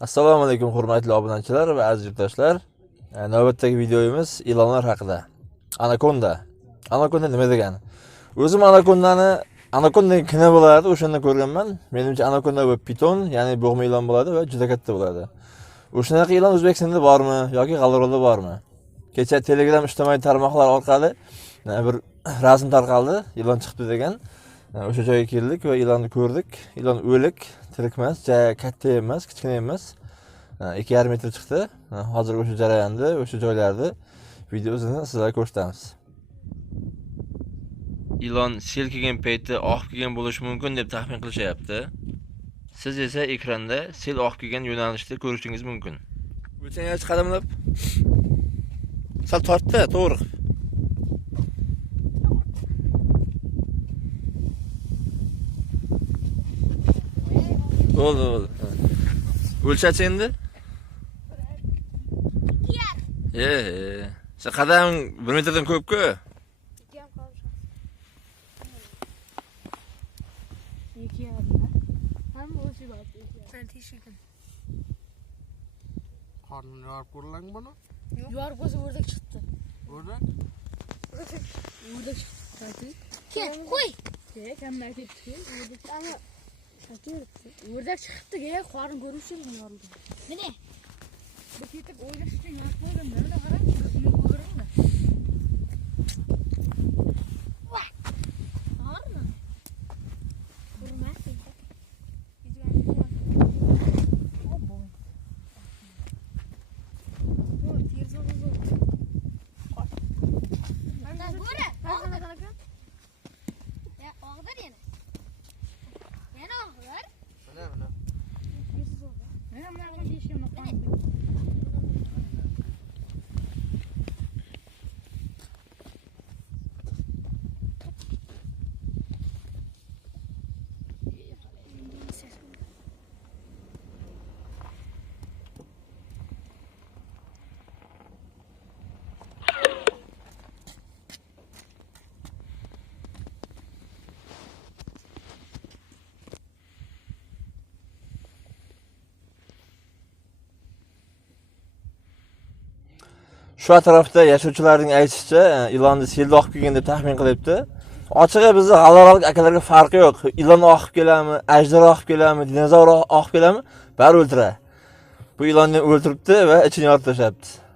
assalomu alaykum hurmatli obunachilar va aziz yurtdoshlar E, navbatdagi videomiz ilonlar haqida. Anakonda anakonda nima degani o'zim anakondani anakonda kina bo'ladi o'shanda ko'rganman. Menimcha anakonda bu piton ya'ni bo'g'ma ilon bo'ladi va juda katta bo'ladi. O'shanaqa ilon o'zbekistonda bormi yoki g'alrolda bormi? Kecha telegram ijtimoiy tarmoqlar orqali e, bir rasm tarqaldi ilon chiqibdi degan o'sha joyga keldik va ilonni ko'rdik ilon o'lik tirik emas katta emas kichkina emas ikki yarim metr chiqdi hozir o'sha jarayonni o'sha joylarni videosini sizlarga ko'rsatamiz ilon sel kelgan payti oqib kelgan bo'lishi mumkin deb taxmin qilishyapti siz esa ekranda sel oqib kelgan yo'nalishda ko'rishingiz mumkin. O'lchangach qadamlab sal tortdi to'g'ri bo'ldi bo'ldi o'lchach endi e sen qadam bir metrdan ko'pku İki yarım. Hem o'zi bor. Sen teşekkür. qornini yorib ko'rlang buni Yuvar bo'lsa o'rdak chiqdi. o'rdak O'rdak chiqdi. Kel, qo'y. Hamma ketdi. Ama O'rdak chiqibdi, ke qorin ko'rishim yorildi. Mana. Bu ketib shu atrofda yashovchilarning aytishicha e, ilonni selda oqib kelgan deb taxmin qilyapti. Ochig'i bizni g'aloralik akalarga farqi yo'q. İlon oqib keladimi ajdar oqib keladimi dinozavr oqib keladimi bari o'ltiradi. Bu ilonni o'ltiribdi va ichini yorib tashlabdi